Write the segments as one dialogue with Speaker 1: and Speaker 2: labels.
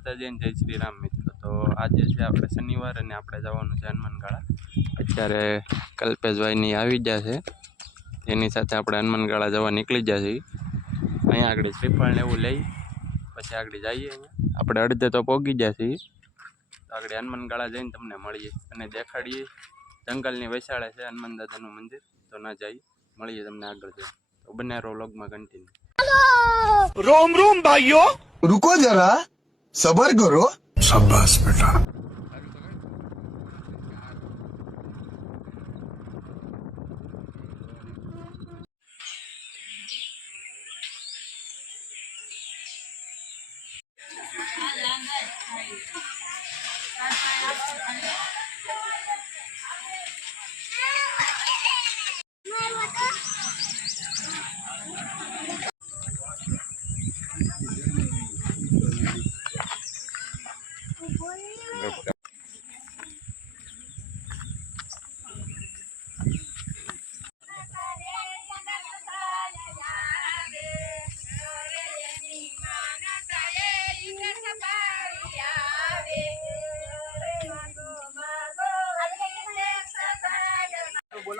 Speaker 1: માતાજી જય શ્રી રામ મિત્રો. તો આજે છે આપણે શનિવાર અને આપણે જવાનું છે હનુમાનગાળા. અત્યારે કલ્પેશભાઈની આવી ગયા છે. એની સાથે આપણે હનુમાનગાળા જવા નીકળી ગયા છીએ. અહીંયા આગળ શ્રીફળ ને એવું લઈ પછી આગળ જઈએ આપણે અડધે તો પહોંચી ગયા છીએ. તો આગળ હનુમાનગાળા જઈને તમને મળીએ અને દેખાડીએ. જંગલની વૈશાળે છે હનુમાન દાદાનું મંદિર. તો ના જઈ મળીએ તમને આગળ જઈએ તો બને રહો લોગમાં કન્ટિન્યુ
Speaker 2: રોમ રોમ ભાઈઓ!
Speaker 3: રૂકો જરા સબર કરો.
Speaker 2: શાબાશ બેટા.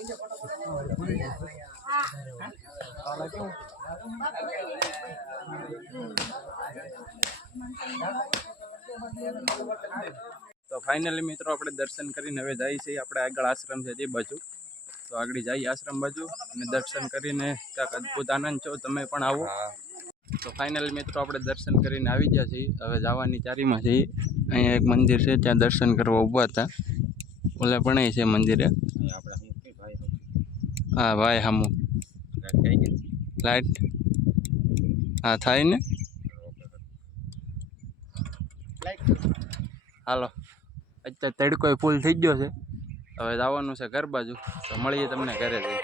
Speaker 1: તો ફાઇનલી મિત્રો આપણે દર્શન કરીને હવે જઈએ છીએ. આપણે આગળ આશ્રમ છે તે બાજુ. તો આગળ જઈએ આશ્રમ બાજુ અને દર્શન કરીને કાંઈક અદભુત આનંદ છો તમે પણ આવો. તો ફાઇનલી મિત્રો આપણે દર્શન કરીને આવી ગયા છીએ. હવે જવાની ચારીમાં છીએ. અહીંયા એક મંદિર છે ત્યાં દર્શન કરવા ઊભા હતા. ઓલા પણ છે મંદિરે. હા ભાઈ હામું. લાઈટ હા થાય ને? હાલો. અત્યારે તડકો ફૂલ થઈ ગયો છે. હવે જવાનું છે ઘર બાજુ. તો મળીએ તમને ઘરે જઈ